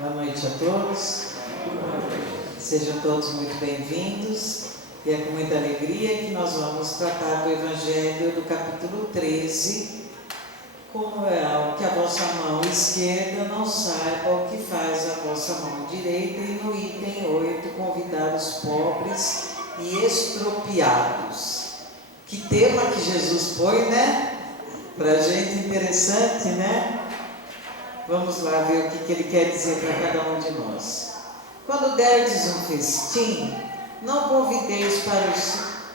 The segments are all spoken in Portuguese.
Boa noite a todos. Sejam todos muito bem-vindos. E é com muita alegria que nós vamos tratar do Evangelho do capítulo 13. Como é que a vossa mão esquerda não saiba o que faz a vossa mão direita. E no item 8, convidar os pobres e extropiados. Que tema que Jesus põe, né? Pra gente interessante, né? Vamos lá ver o que ele quer dizer para cada um de nós. Quando derdes um festim, não convideis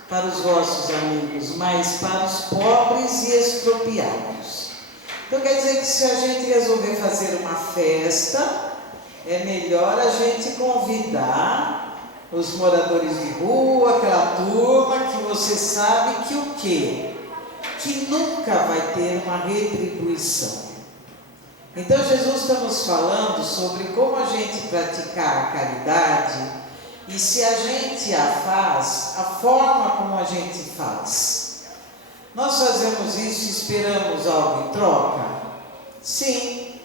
para os vossos amigos, mas para os pobres e extropiados. Então quer dizer que se a gente resolver fazer uma festa, é melhor a gente convidar os moradores de rua, aquela turma que você sabe que o quê? Que nunca vai ter uma retribuição. Então Jesus está nos falando sobre como a gente praticar a caridade e se a gente a faz, a forma como a gente faz. Nós fazemos isso e esperamos algo em troca? Sim,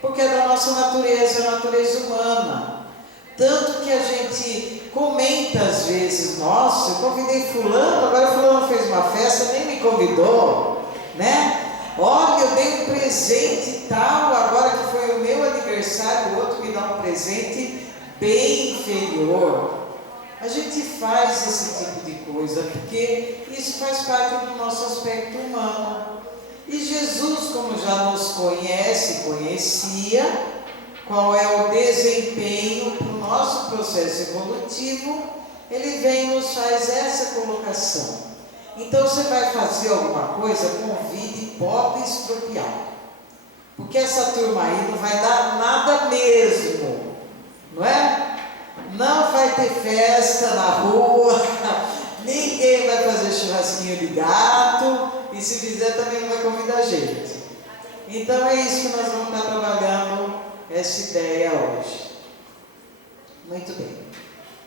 porque é da nossa natureza, a natureza humana. Tanto que a gente comenta às vezes, nossa, eu convidei fulano, agora fulano fez uma festa, nem me convidou, né? Olha, eu dei um presente e tal, agora que foi o meu aniversário, o outro me dá um presente bem inferior. A gente faz esse tipo de coisa, porque isso faz parte do nosso aspecto humano. E Jesus, como já nos conhecia, qual é o desempenho para o nosso processo evolutivo, ele vem e nos faz essa colocação. Então você vai fazer alguma coisa, convide pobre e extropiado. Porque essa turma aí não vai dar nada mesmo, não é? Não vai ter festa na rua, ninguém vai fazer churrasquinho de gato, e se fizer também não vai convidar a gente. Então é isso que nós vamos estar trabalhando, essa ideia hoje. Muito bem.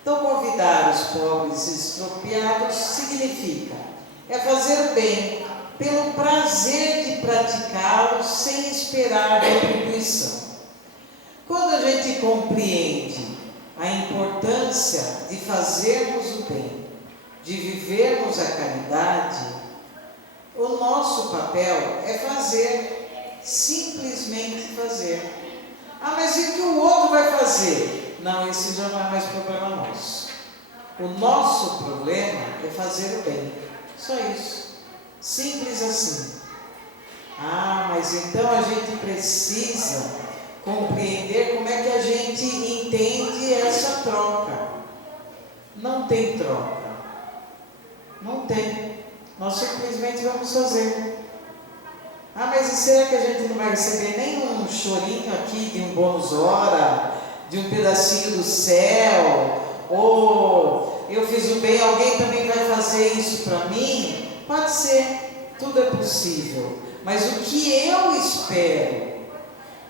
Então convidar os pobres e extropiados significa fazer o bem, pelo prazer de praticá-lo sem esperar retribuição. Quando a gente compreende a importância de fazermos o bem, de vivermos a caridade, o nosso papel é fazer, simplesmente fazer. Ah, mas e o que o outro vai fazer? Não, esse já não é mais problema nosso. O nosso problema é fazer o bem. Só isso. Simples assim. Ah, mas então a gente precisa compreender como é que a gente entende essa troca. Não tem troca. Não tem. Nós simplesmente vamos fazer. Ah, mas e será que a gente não vai receber nem um chorinho aqui de um bônus hora, de um pedacinho do céu? Ou eu fiz o bem, alguém também vai fazer isso para mim? Pode ser, tudo é possível. Mas o que eu espero,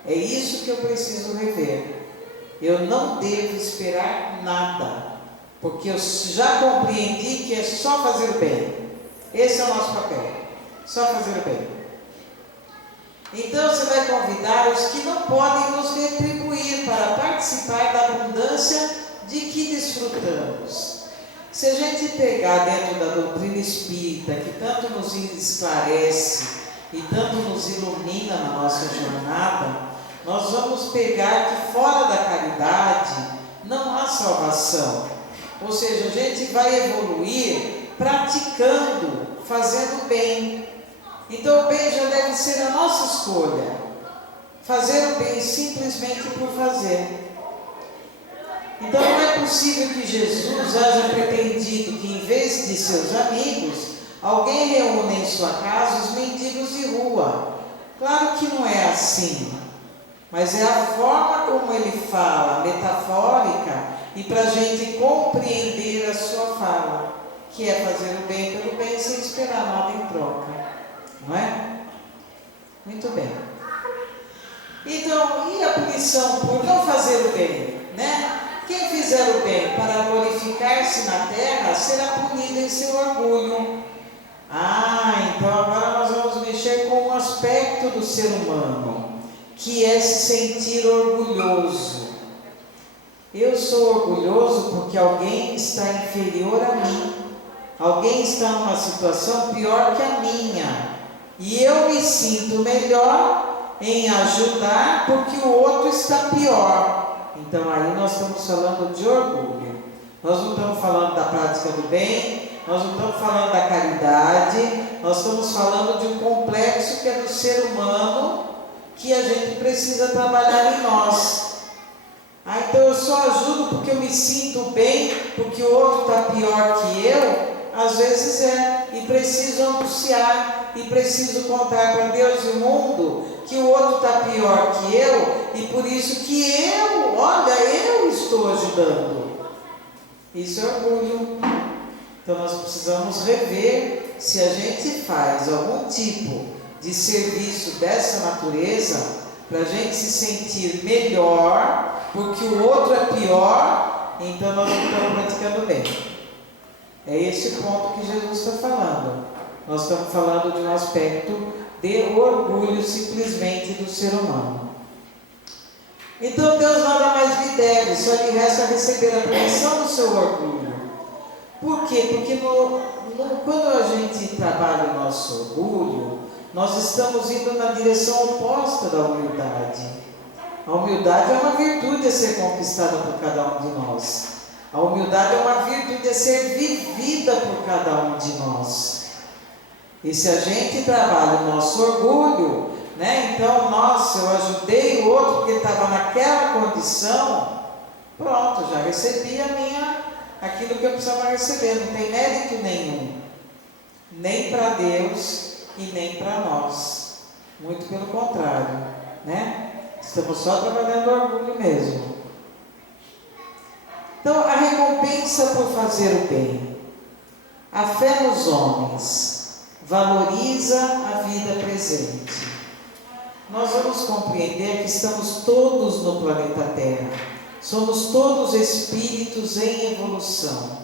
é isso que eu preciso rever. Eu não devo esperar nada, porque eu já compreendi que é só fazer o bem. Esse é o nosso papel, só fazer o bem. Então você vai convidar os que não podem nos retribuir para participar da abundância de que desfrutamos. Se a gente pegar dentro da doutrina espírita, que tanto nos esclarece e tanto nos ilumina na nossa jornada, nós vamos pegar que fora da caridade não há salvação. Ou seja, a gente vai evoluir praticando, fazendo bem. Então o bem já deve ser a nossa escolha. Fazer o bem simplesmente por fazer. Então não é possível que Jesus haja pretendido que, em vez de seus amigos, alguém reúna em sua casa os mendigos de rua. Claro que não é assim, mas é a forma como ele fala, metafórica, e para a gente compreender a sua fala, que é fazer o bem pelo bem sem esperar nada em troca, não é? Muito bem. Então, e a punição por não fazer o bem, né? Quem fizer o bem para glorificar-se na terra, será punido em seu orgulho. Ah, então agora nós vamos mexer com um aspecto do ser humano, que é se sentir orgulhoso. Eu sou orgulhoso porque alguém está inferior a mim, alguém está numa situação pior que a minha, e eu me sinto melhor em ajudar porque o outro está pior. Então aí nós estamos falando de orgulho. Nós não estamos falando da prática do bem, nós não estamos falando da caridade, nós estamos falando de um complexo que é do ser humano, que a gente precisa trabalhar em nós. Então eu só ajudo porque eu me sinto bem, porque o outro está pior que eu. Às vezes e preciso anunciar, e preciso contar para Deus e o mundo que o outro está pior que eu, e por isso que eu estou ajudando. Isso é orgulho. Então nós precisamos rever se a gente faz algum tipo de serviço dessa natureza, para a gente se sentir melhor, porque o outro é pior, então nós não estamos praticando bem. É esse ponto que Jesus está falando. Nós estamos falando de um aspecto de orgulho simplesmente do ser humano. Então Deus nada mais lhe deve, só lhe resta receber a permissão do seu orgulho. Por quê? Porque quando a gente trabalha o nosso orgulho, nós estamos indo na direção oposta da humildade. A humildade é uma virtude a ser conquistada por cada um de nós. A humildade é uma virtude a ser vivida por cada um de nós. E se a gente trabalha o nosso orgulho, então, eu ajudei o outro porque estava naquela condição, pronto, já recebi aquilo que eu precisava receber, não tem mérito nenhum, nem para Deus e nem para nós, muito pelo contrário, estamos só trabalhando o orgulho mesmo. Então, a recompensa por fazer o bem, a fé nos homens, valoriza a vida presente. Nós vamos compreender que estamos todos no planeta Terra, somos todos espíritos em evolução,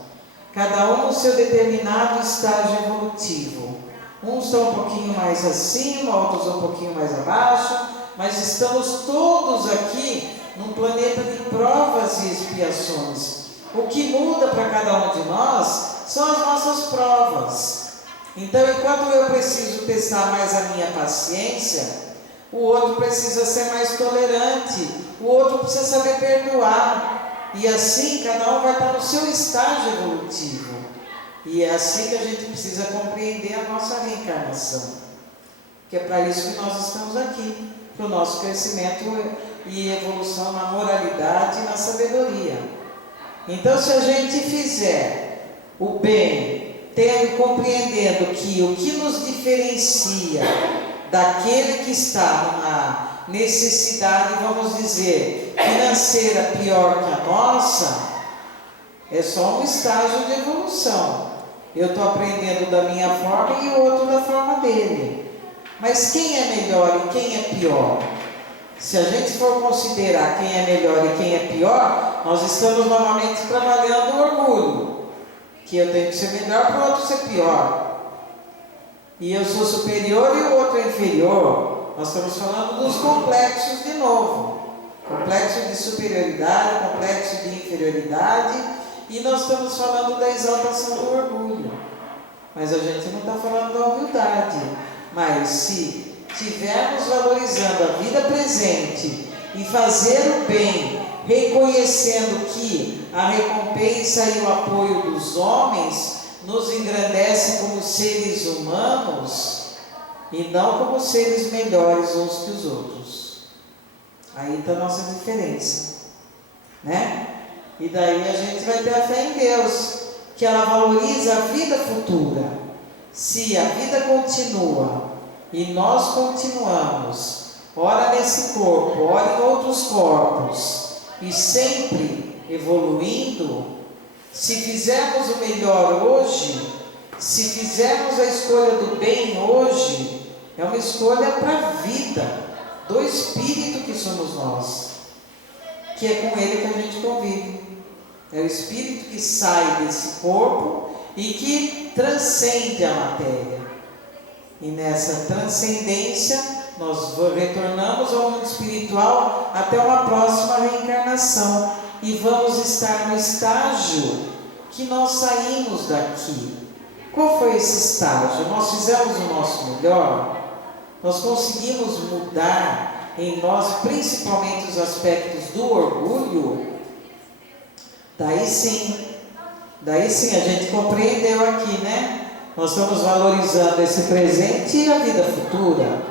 cada um no seu determinado estágio evolutivo. Uns estão um pouquinho mais acima, outros um pouquinho mais abaixo, mas estamos todos aqui num planeta de provas e expiações. O que muda para cada um de nós são as nossas provas. Então, enquanto eu preciso testar mais a minha paciência, o outro precisa ser mais tolerante, o outro precisa saber perdoar, e assim cada um vai estar no seu estágio evolutivo. E é assim que a gente precisa compreender a nossa reencarnação, que é para isso que nós estamos aqui, para o nosso crescimento e evolução na moralidade e na sabedoria. Então, se a gente fizer o bem, compreendendo que o que nos diferencia daquele que está numa necessidade, vamos dizer, financeira pior que a nossa, é só um estágio de evolução. Eu estou aprendendo da minha forma e o outro da forma dele. Mas quem é melhor e quem é pior? Se a gente for considerar quem é melhor e quem é pior, nós estamos novamente trabalhando o orgulho, que eu tenho que ser melhor para o outro ser pior. E eu sou superior e o outro é inferior. Nós estamos falando dos complexos de novo. Complexo de superioridade, complexo de inferioridade. E nós estamos falando da exaltação do orgulho. Mas a gente não está falando da humildade. Mas se estivermos valorizando a vida presente e fazer o bem, reconhecendo que a recompensa e o apoio dos homens nos engrandece como seres humanos e não como seres melhores uns que os outros. Aí está a nossa diferença, E daí a gente vai ter a fé em Deus, que ela valoriza a vida futura. Se a vida continua e nós continuamos, ora nesse corpo, ora em outros corpos, e sempre evoluindo, se fizermos o melhor hoje, se fizermos a escolha do bem hoje, é uma escolha para a vida do Espírito que somos nós, que é com ele que a gente convive. É o Espírito que sai desse corpo e que transcende a matéria. E nessa transcendência nós retornamos ao mundo espiritual até uma próxima reencarnação. E vamos estar no estágio que nós saímos daqui. Qual foi esse estágio? Nós fizemos o nosso melhor? Nós conseguimos mudar em nós, principalmente os aspectos do orgulho? Daí sim, a gente compreendeu aqui, né? Nós estamos valorizando esse presente e a vida futura.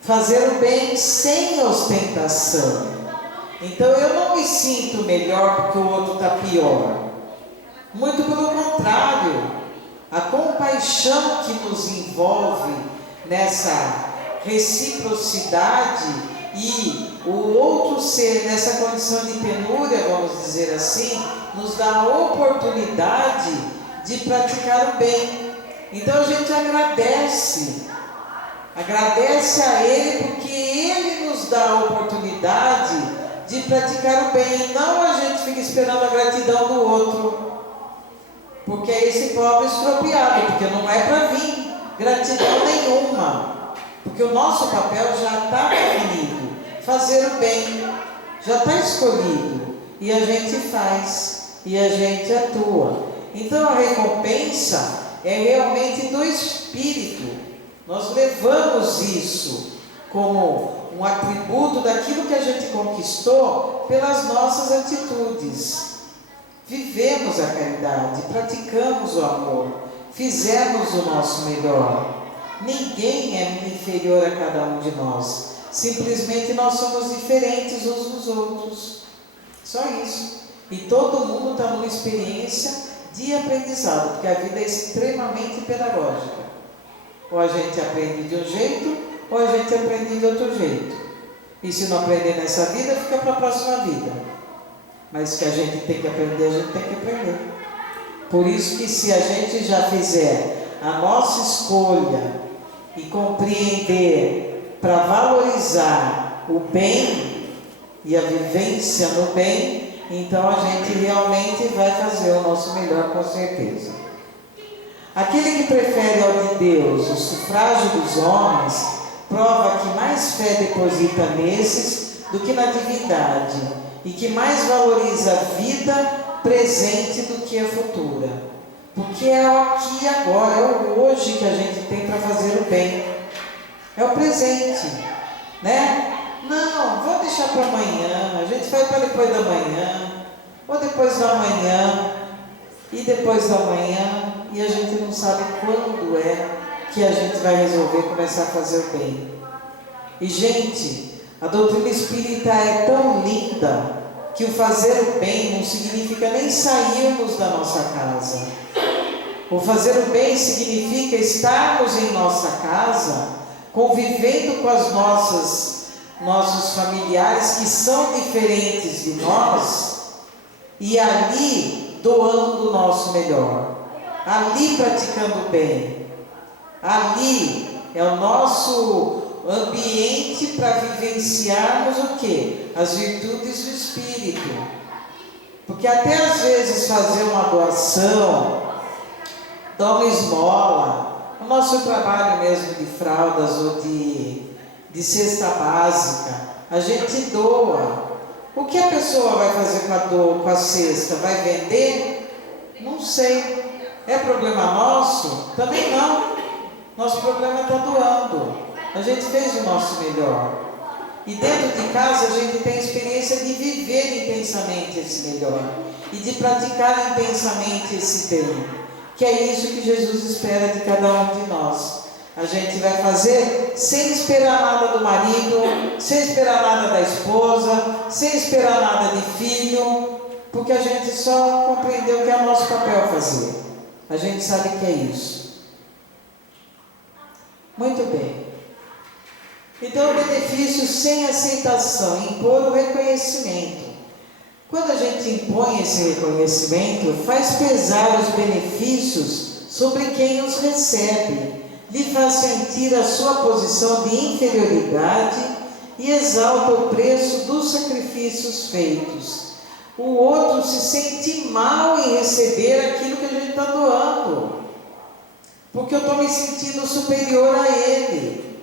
Fazer o bem sem ostentação. Então eu não me sinto melhor porque o outro está pior. Muito pelo contrário. A compaixão que nos envolve nessa reciprocidade e o outro ser nessa condição de penúria, vamos dizer assim, nos dá a oportunidade de praticar o bem. Então a gente agradece a Ele, porque Ele nos dá a oportunidade de praticar o bem, e não a gente fica esperando a gratidão do outro, porque é esse pobre estropiado, porque não é para vir gratidão nenhuma, porque o nosso papel já está definido, fazer o bem, já está escolhido, e a gente faz, e a gente atua. Então a recompensa é realmente do Espírito. Nós levamos isso como um atributo daquilo que a gente conquistou pelas nossas atitudes. Vivemos a caridade, praticamos o amor, fizemos o nosso melhor. Ninguém é inferior a cada um de nós. Simplesmente nós somos diferentes uns dos outros. Só isso. E todo mundo está numa experiência de aprendizado, porque a vida é extremamente pedagógica. Ou a gente aprende de um jeito, ou a gente aprende de outro jeito. E se não aprender nessa vida, fica para a próxima vida. Mas que a gente tem que aprender, a gente tem que aprender. Por isso que se a gente já fizer a nossa escolha e compreender para valorizar o bem e a vivência no bem, então a gente realmente vai fazer o nosso melhor, com certeza. Aquele que prefere ao de Deus o sufrágio dos homens, prova que mais fé deposita nesses do que na divindade, e que mais valoriza a vida presente do que a futura. Porque é o aqui e agora, é o hoje que a gente tem para fazer o bem. É o presente, né? Não, vamos deixar para amanhã, a gente vai para depois da manhã, ou depois da manhã, e depois da manhã, e a gente não sabe quando é que a gente vai resolver começar a fazer o bem. E gente, a doutrina espírita é tão linda que o fazer o bem não significa nem sairmos da nossa casa. O fazer o bem significa estarmos em nossa casa, convivendo com as nossos familiares que são diferentes de nós, e ali doando o nosso melhor, ali praticando o bem. Ali é o nosso ambiente para vivenciarmos o quê? As virtudes do Espírito. Porque até às vezes fazer uma doação, dar uma esmola, o nosso trabalho mesmo de fraldas ou de cesta básica, a gente doa. O que a pessoa vai fazer com a cesta? Vai vender? Não sei. É problema nosso? Também não. Nosso problema está doando. A gente fez o nosso melhor. E dentro de casa a gente tem a experiência de viver intensamente esse melhor. E de praticar intensamente esse bem. Que é isso que Jesus espera de cada um de nós. A gente vai fazer sem esperar nada do marido, sem esperar nada da esposa, sem esperar nada de filho, porque a gente só compreendeu que é o nosso papel fazer. A gente sabe que é isso. Muito bem. Então, o benefício sem aceitação, impor o reconhecimento. Quando a gente impõe esse reconhecimento, faz pesar os benefícios sobre quem os recebe, lhe faz sentir a sua posição de inferioridade e exalta o preço dos sacrifícios feitos. O outro se sente mal em receber aquilo que a gente está doando, porque eu estou me sentindo superior a ele.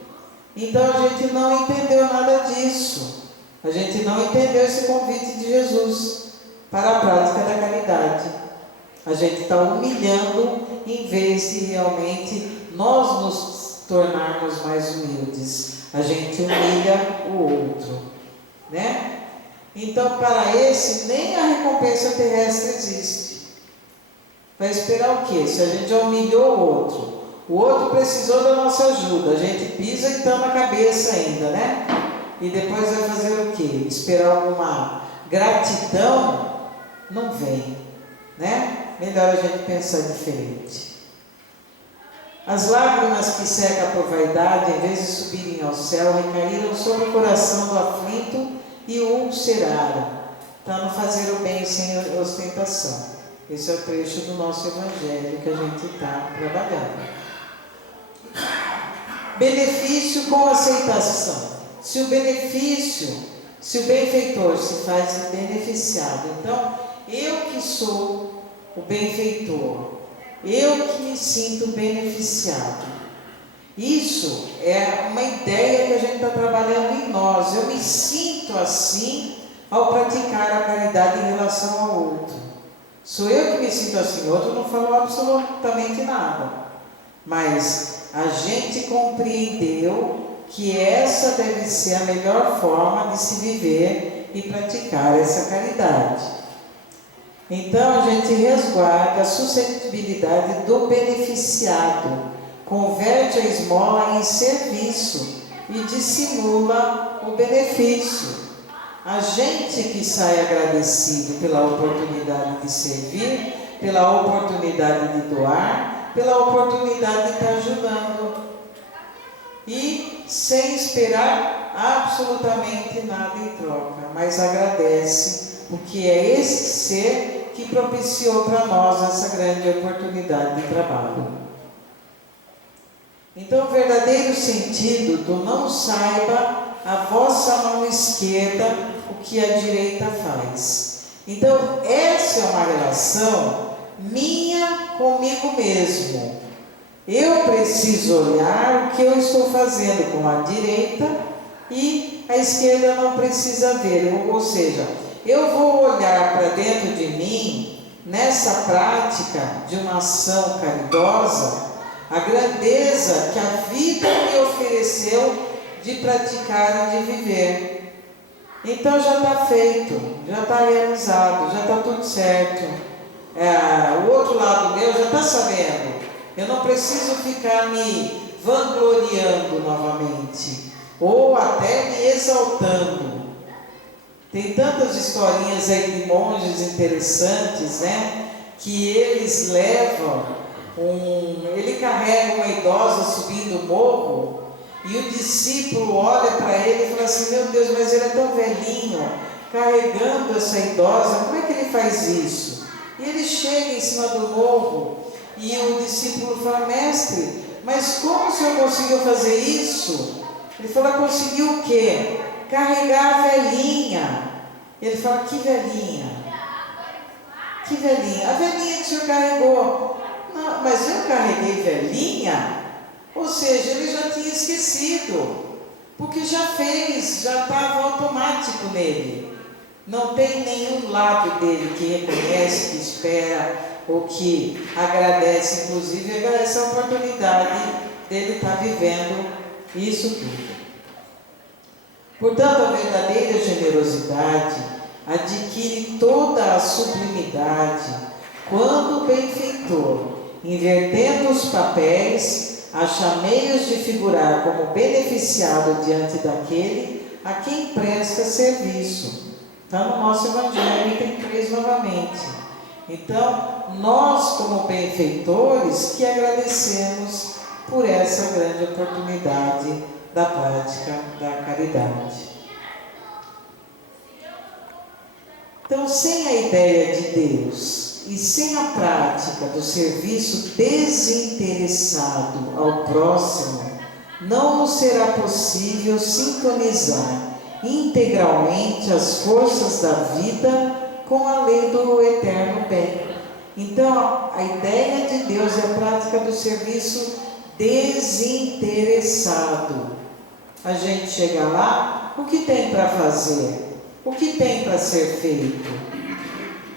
Então a gente não entendeu nada disso. A gente não entendeu esse convite de Jesus para a prática da caridade. A gente está humilhando em vez de realmente nós nos tornarmos mais humildes. A gente humilha o outro, né? Então, para esse, nem a recompensa terrestre existe. Vai esperar o quê? Se a gente já humilhou o outro precisou da nossa ajuda, a gente pisa e toma a cabeça ainda, né? E depois vai fazer o quê? Esperar alguma gratidão? Não vem, né? Melhor a gente pensar diferente. As lágrimas que secam por vaidade, em vez de subirem ao céu, recaíram sobre o coração do aflito e o ulceraram, para não fazer o bem sem ostentação. Esse é o trecho do nosso Evangelho que a gente está trabalhando. Benefício com aceitação. Se o benfeitor se faz beneficiado, então eu que sou o benfeitor, eu que me sinto beneficiado. Isso é uma ideia que a gente está trabalhando em nós. Eu me sinto assim ao praticar a caridade em relação ao outro. Sou eu que me sinto assim, o outro não falou absolutamente nada. Mas a gente compreendeu que essa deve ser a melhor forma de se viver e praticar essa caridade. Então a gente resguarda a suscetibilidade do beneficiado, converte a esmola em serviço e dissimula o benefício. A gente que sai agradecido pela oportunidade de servir, pela oportunidade de doar, pela oportunidade de estar ajudando. E sem esperar absolutamente nada em troca, mas agradece, porque é esse ser que propiciou para nós essa grande oportunidade de trabalho. Então, o verdadeiro sentido do não saiba a vossa mão esquerda o que a direita faz. Então, essa é uma relação minha comigo mesmo. Eu preciso olhar o que eu estou fazendo com a direita e a esquerda não precisa ver. Ou seja, eu vou olhar para dentro de mim, nessa prática de uma ação caridosa, a grandeza que a vida me ofereceu de praticar e de viver. Então já está feito, já está realizado, já está tudo certo. O outro lado meu já está sabendo. Eu não preciso ficar me vangloriando novamente, ou até me exaltando. Tem tantas historinhas aí de monges interessantes, né? Que eles levam, ele carrega uma idosa subindo o morro, e o discípulo olha para ele e fala assim: meu Deus, mas ele é tão velhinho, carregando essa idosa, como é que ele faz isso? E ele chega em cima do morro, e o discípulo fala: mestre, mas como o senhor conseguiu fazer isso? Ele fala: conseguiu o quê? Carregar a velhinha. Ele fala: que velhinha? Que velhinha? A velhinha que o senhor carregou. Não, mas eu carreguei velhinha? Ou seja, ele já tinha esquecido, porque já fez, já estava automático nele. Não tem nenhum lado dele que reconhece, que espera, ou que agradece, inclusive agradece a oportunidade dele estar vivendo isso tudo. Portanto, a verdadeira generosidade adquire toda a sublimidade quando o benfeitor, invertendo os papéis, acha meios de figurar como beneficiado diante daquele a quem presta serviço. Está no nosso Evangelho, item 3 novamente. Então, nós como benfeitores que agradecemos por essa grande oportunidade da prática da caridade. Então, sem a ideia de Deus e sem a prática do serviço desinteressado ao próximo, não nos será possível sintonizar integralmente as forças da vida com a lei do eterno bem. Então, a ideia de Deus é a prática do serviço desinteressado. a gente chega lá, o que tem para fazer? O que tem para ser feito?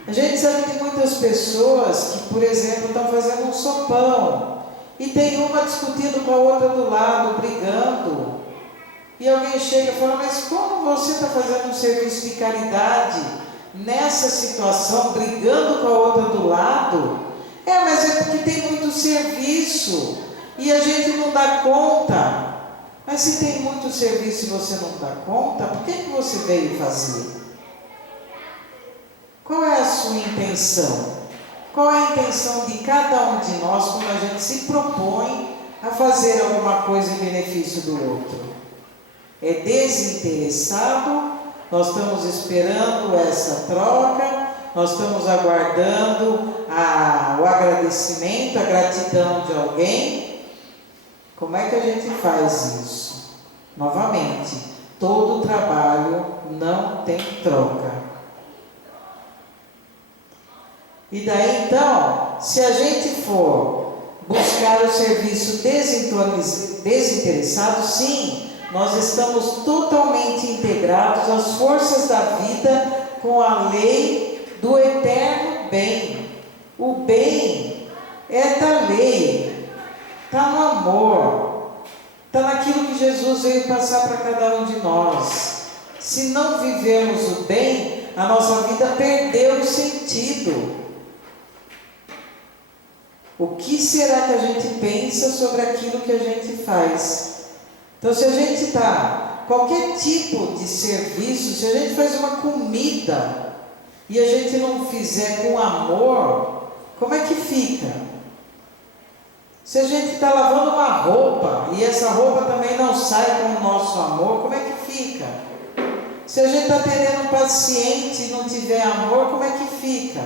A gente sabe de muitas pessoas que, por exemplo, estão fazendo um sopão e tem uma discutindo com a outra do lado, brigando. E alguém chega e fala, mas como você está fazendo um serviço de caridade nessa situação, brigando com a outra do lado? Mas é porque tem muito serviço e a gente não dá conta. Mas se tem muito serviço e você não dá conta, por que você veio fazer? Qual é a sua intenção? Qual é a intenção de cada um de nós quando a gente se propõe a fazer alguma coisa em benefício do outro? É desinteressado? Nós estamos esperando essa troca? Nós estamos aguardando o agradecimento, a gratidão de alguém? Como é que a gente faz isso? Novamente, todo trabalho não tem troca. E daí então, se a gente for buscar o serviço desinteressado, sim, nós estamos totalmente integrados às forças da vida com a lei do eterno bem. O bem é da lei, está no amor, está naquilo que Jesus veio passar para cada um de nós. Se não vivemos o bem, a nossa vida perdeu o sentido. O que será que a gente pensa sobre aquilo que a gente faz? Então, se a gente dá qualquer tipo de serviço, se a gente faz uma comida e a gente não fizer com amor, como é que fica? Se a gente está lavando uma roupa e essa roupa também não sai com o nosso amor, como é que fica? Se a gente está atendendo um paciente e não tiver amor, como é que fica?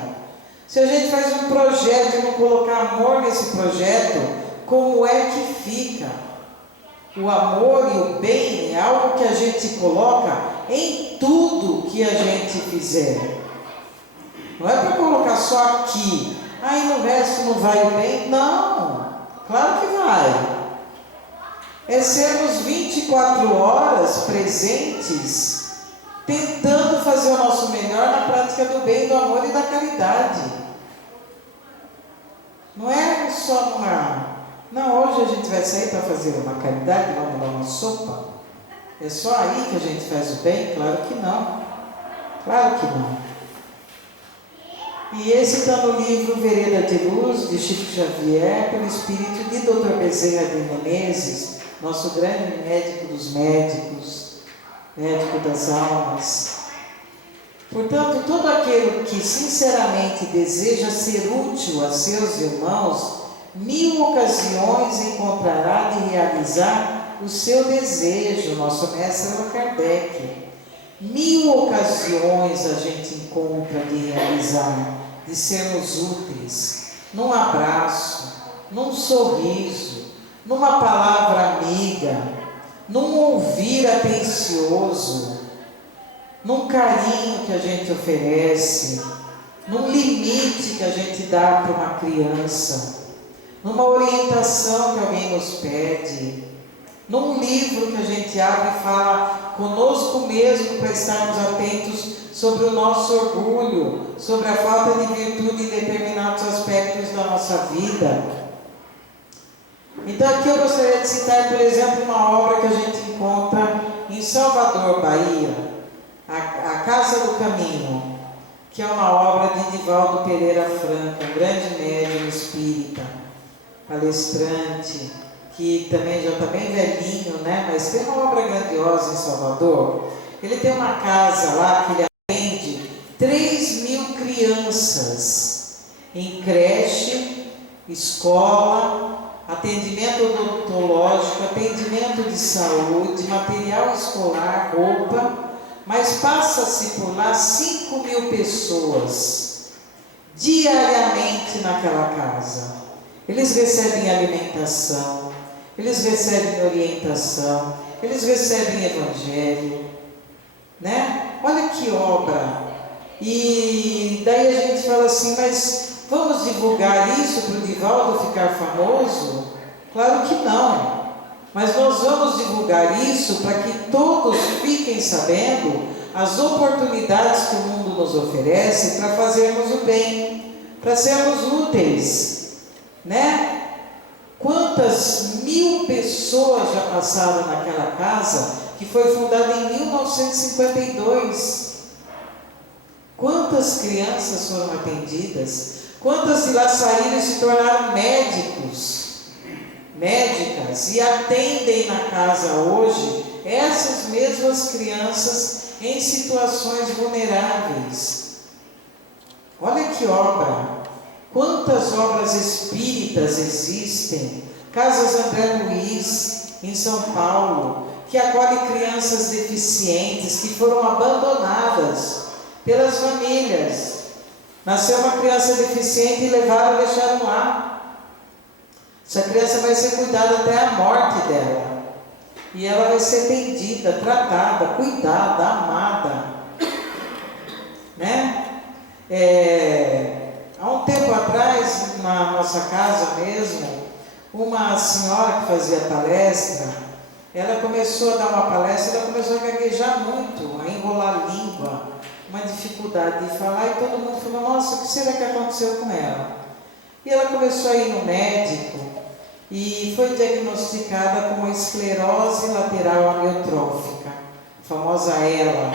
Se a gente faz um projeto e não colocar amor nesse projeto, como é que fica? O amor e o bem é algo que a gente coloca em tudo que a gente fizer. Não é para colocar só aqui, aí no resto não vai o bem. Não, claro que vai. É sermos 24 horas presentes, tentando fazer o nosso melhor na prática do bem, do amor e da caridade. Não é só não, hoje a gente vai sair para fazer uma caridade, vamos dar uma sopa. É só aí que a gente faz o bem? Claro que não. Claro que não. E esse está no livro Vereda de Luz, de Chico Xavier, pelo espírito de Dr. Bezerra de Menezes, nosso grande médico dos médicos, médico das almas. Portanto, todo aquele que sinceramente deseja ser útil a seus irmãos, 1000 ocasiões encontrará de realizar o seu desejo. Nosso mestre Allan Kardec. 1000 ocasiões a gente encontra de realizar, de sermos úteis, num abraço, num sorriso, numa palavra amiga, num ouvir atencioso, num carinho que a gente oferece, num limite que a gente dá para uma criança, numa orientação que alguém nos pede, num livro que a gente abre e fala conosco mesmo para estarmos atentos sobre o nosso orgulho, sobre a falta de virtude em determinados aspectos da nossa vida. Então aqui eu gostaria de citar, por exemplo, uma obra que a gente encontra em Salvador, Bahia, a Casa do Caminho, que é uma obra de Divaldo Pereira Franco, um grande médium espírita, palestrante, que também já está bem velhinho, né? Mas tem uma obra grandiosa em Salvador. Ele tem uma casa lá que ele atende 3.000 crianças em creche, escola, atendimento odontológico, atendimento de saúde, material escolar, roupa, mas passa-se por lá 5.000 pessoas diariamente naquela casa. Eles recebem alimentação, eles recebem orientação, eles recebem evangelho, né? Olha que obra! E daí a gente fala assim, mas vamos divulgar isso para o Divaldo ficar famoso? Claro que não. mas nós vamos divulgar isso para que todos fiquem sabendo as oportunidades que o mundo nos oferece para fazermos o bem, para sermos úteis, né? Quantas mil pessoas já passaram naquela casa que foi fundada em 1952? Quantas crianças foram atendidas? Quantas de lá saíram e se tornaram médicas e atendem na casa hoje essas mesmas crianças em situações vulneráveis? Olha que obra! Quantas obras espíritas existem? Casas André Luiz, em São Paulo, que acolhe crianças deficientes que foram abandonadas pelas famílias. Nasceu uma criança deficiente e levaram e deixaram lá. Essa criança vai ser cuidada até a morte dela. E ela vai ser atendida, tratada, cuidada, amada. Né? Há um tempo atrás, na nossa casa mesmo, uma senhora que fazia palestra, ela começou a dar uma palestra, ela começou a gaguejar muito, a enrolar a língua, uma dificuldade de falar, e todo mundo falou: nossa, o que será que aconteceu com ela? E ela começou a ir no médico e foi diagnosticada com esclerose lateral amiotrófica, a famosa ELA.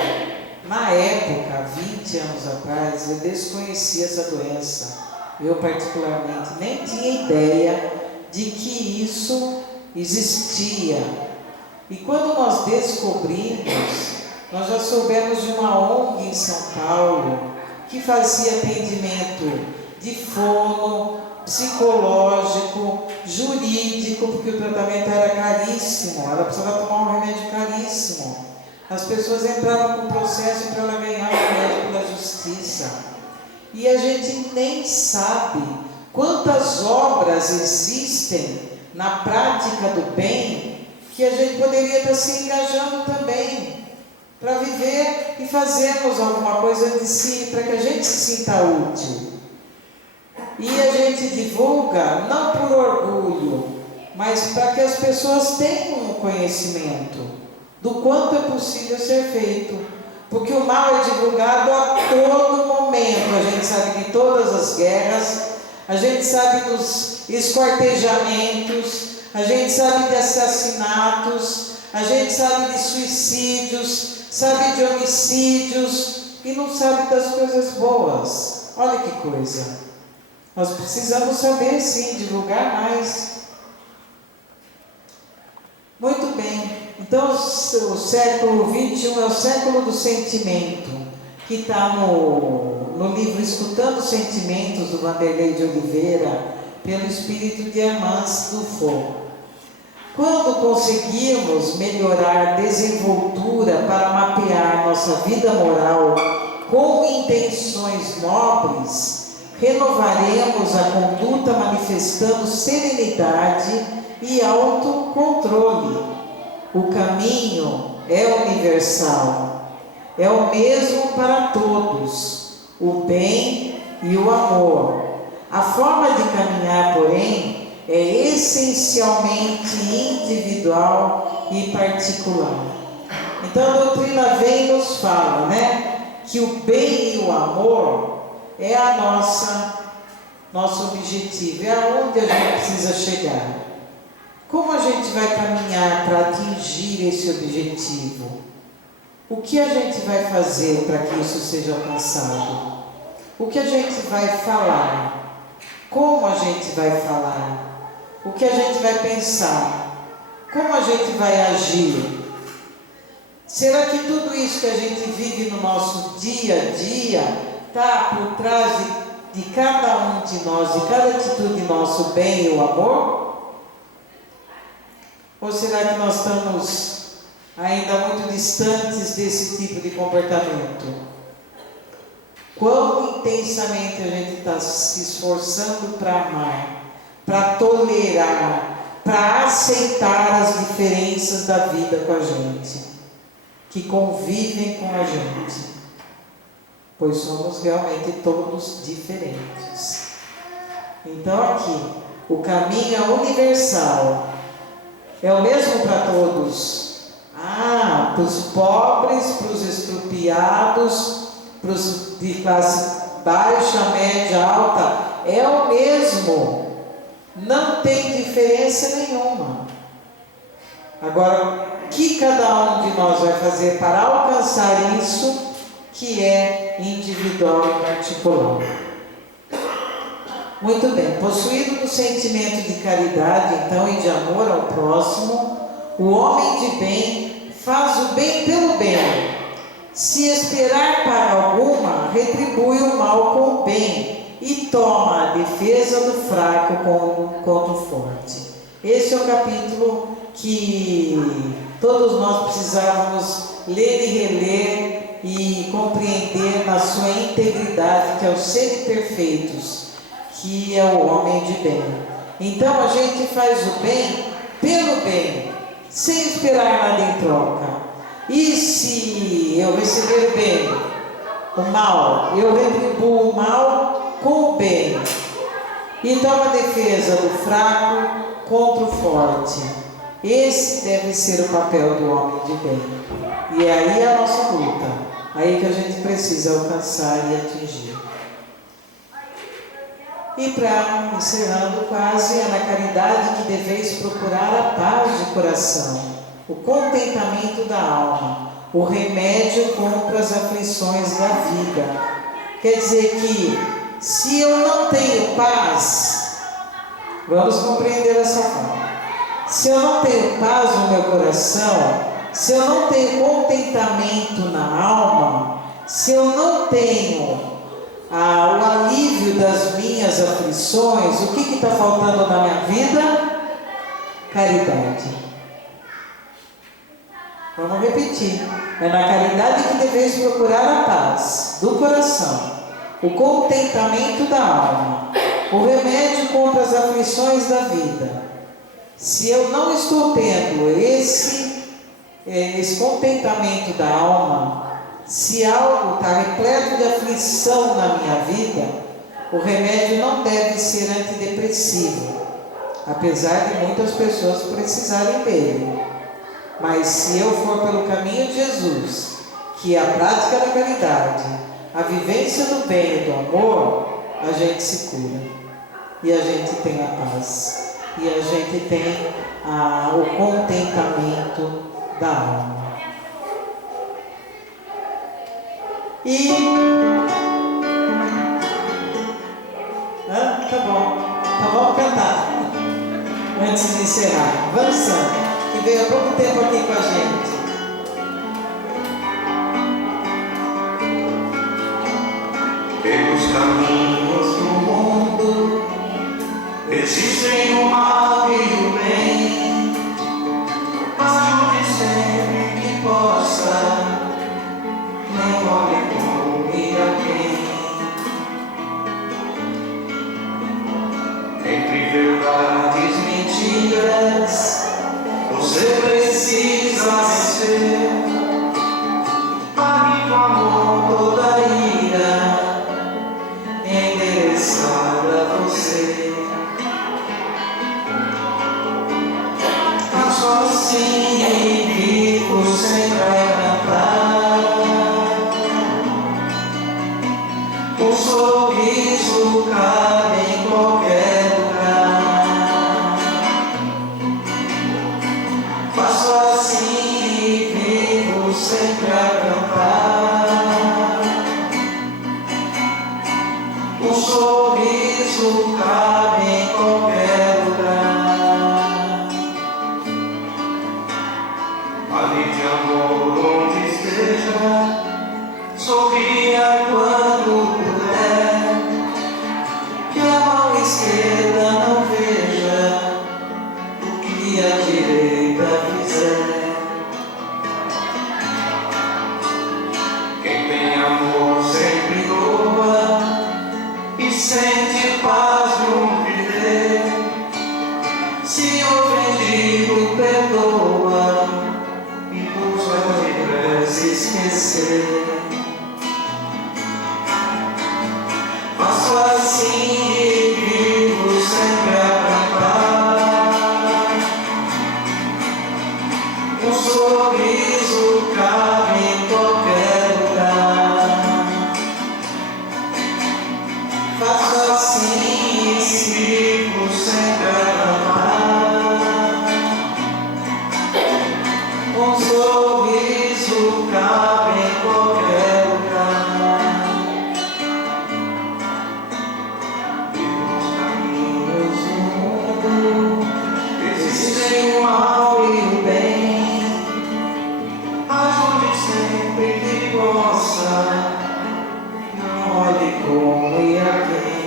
Na época, 20 anos atrás, eu desconhecia essa doença. Eu, particularmente, nem tinha ideia de que isso existia. E quando nós descobrimos, nós já soubemos de uma ONG em São Paulo que fazia atendimento de fono, psicológico, jurídico, porque o tratamento era caríssimo, ela precisava tomar um remédio caríssimo. As pessoas entravam com processo para ela ganhar o remédio pela justiça. E a gente nem sabe quantas obras existem na prática do bem que a gente poderia estar se engajando também para viver e fazermos alguma coisa de si, para que a gente se sinta útil. E a gente divulga não por orgulho, mas para que as pessoas tenham um conhecimento do quanto é possível ser feito, porque o mal é divulgado a todo momento. A gente sabe de todas as guerras, a gente sabe dos esquartejamentos, a gente sabe de assassinatos, a gente sabe de suicídios, sabe de homicídios e não sabe das coisas boas. Olha que coisa! Nós precisamos saber sim, divulgar mais. Muito bem. Então, o século XXI é o século do sentimento, que está no livro Escutando Sentimentos, do Vanderlei de Oliveira, pelo espírito de Hermance Dufour. Quando conseguirmos melhorar a desenvoltura para mapear nossa vida moral com intenções nobres, renovaremos a conduta manifestando serenidade e autocontrole. O caminho é universal, é o mesmo para todos, o bem e o amor. A forma de caminhar, porém, é essencialmente individual e particular. Então a doutrina vem e nos fala, né, que o bem e o amor é a nosso objetivo, é aonde a gente precisa chegar. Como a gente vai caminhar para atingir esse objetivo? O que a gente vai fazer para que isso seja alcançado? O que a gente vai falar? Como a gente vai falar? O que a gente vai pensar? Como a gente vai agir? Será que tudo isso que a gente vive no nosso dia a dia está por trás de cada um de nós, de cada atitude nossa, o bem e o amor? Ou será que nós estamos ainda muito distantes desse tipo de comportamento? Quão intensamente a gente está se esforçando para amar, para tolerar, para aceitar as diferenças da vida com a gente, que convivem com a gente, pois somos realmente todos diferentes. Então aqui, o caminho é universal, É o mesmo para todos. Para os pobres, para os estrupiados, para os de classe baixa, média, alta, é o mesmo. Não tem diferença nenhuma. Agora, o que cada um de nós vai fazer para alcançar isso, que é individual e particular? Muito bem, possuído do sentimento de caridade, então, e de amor ao próximo, o homem de bem faz o bem pelo bem. Se esperar para alguma, retribui o mal com o bem e toma a defesa do fraco contra o forte. Esse é o capítulo que todos nós precisávamos ler e reler e compreender na sua integridade, que é os seres perfeitos, que é o homem de bem. Então a gente faz o bem pelo bem, sem esperar nada em troca. E se eu receber o bem, o mal, eu retribuo o mal com o bem. E tomo a defesa do fraco contra o forte. Esse deve ser o papel do homem de bem. E aí é a nossa luta. Aí que a gente precisa alcançar e atingir. E para encerrando quase, é na caridade que deveis procurar a paz de coração, o contentamento da alma, o remédio contra as aflições da vida. Quer dizer que, se eu não tenho paz, vamos compreender essa forma. Se eu não tenho paz no meu coração, se eu não tenho contentamento na alma, se eu não tenho o alívio das minhas aflições, o que está faltando na minha vida? Caridade. Vamos repetir. É na caridade que deveis procurar a paz do coração, o contentamento da alma, o remédio contra as aflições da vida. Se eu não estou tendo esse contentamento da alma, se algo está repleto de aflição na minha vida, o remédio não deve ser antidepressivo, apesar de muitas pessoas precisarem dele. Mas se eu for pelo caminho de Jesus, que é a prática da caridade, a vivência do bem e do amor, a gente se cura. E a gente tem a paz. E a gente tem o contentamento da alma. Tá bom. Então vamos cantar. Antes de encerrar. Vanessa, que veio há pouco tempo aqui com a gente. Pelos caminhos do mundo existem o mal e o bem. Ajude sempre que possa, nem olhe com mira quem. Entre verdades e mentiras, você precisa vencer. Pague com amor toda a ira endereçada a você. Só assim vivo sempre a cantar. Um sorriso cabe em qualquer lugar. Faço assim e vivo sempre a cantar. Um sorriso cabe em qualquer lugar. Fale de amor onde esteja, sorria quando puder, que a mão esquerda não veja o que a direita fizer. Quem tem amor sempre doa e sente paz no viver. Se ofendido perdoa, impulso de esquecer. Faço assim e vivo sempre a cantar. possa, não olhe como e a quem.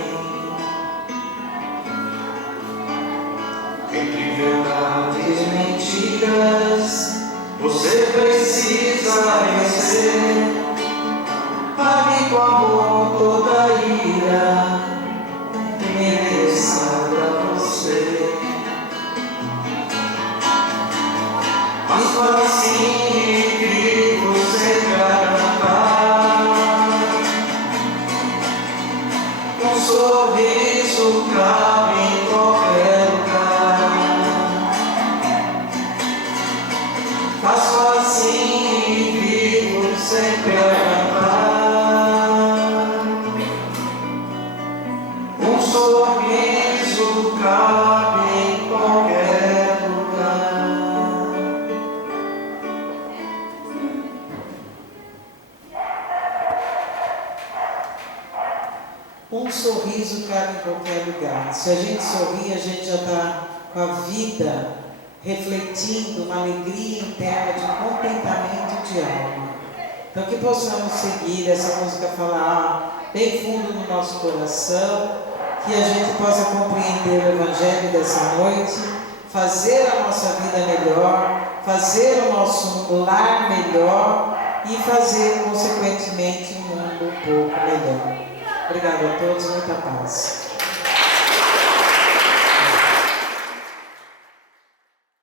Entre verdades e mentiras, você precisa vencer. Pague com amor toda a ira que mereça pra você. Mas assim que você cantar, um sorriso cabe em qualquer lugar. Faço assim e vivo sempre a cantar. Um sorriso cabe em qualquer lugar. Um sorriso cabe em qualquer lugar. Se a gente sorri, a gente já está com a vida refletindo uma alegria interna de um contentamento de alma. Então que possamos seguir essa música falar bem fundo no nosso coração, que a gente possa compreender o Evangelho dessa noite, fazer a nossa vida melhor, fazer o nosso lar melhor e fazer consequentemente um mundo um pouco melhor. Obrigado a todos, muita paz.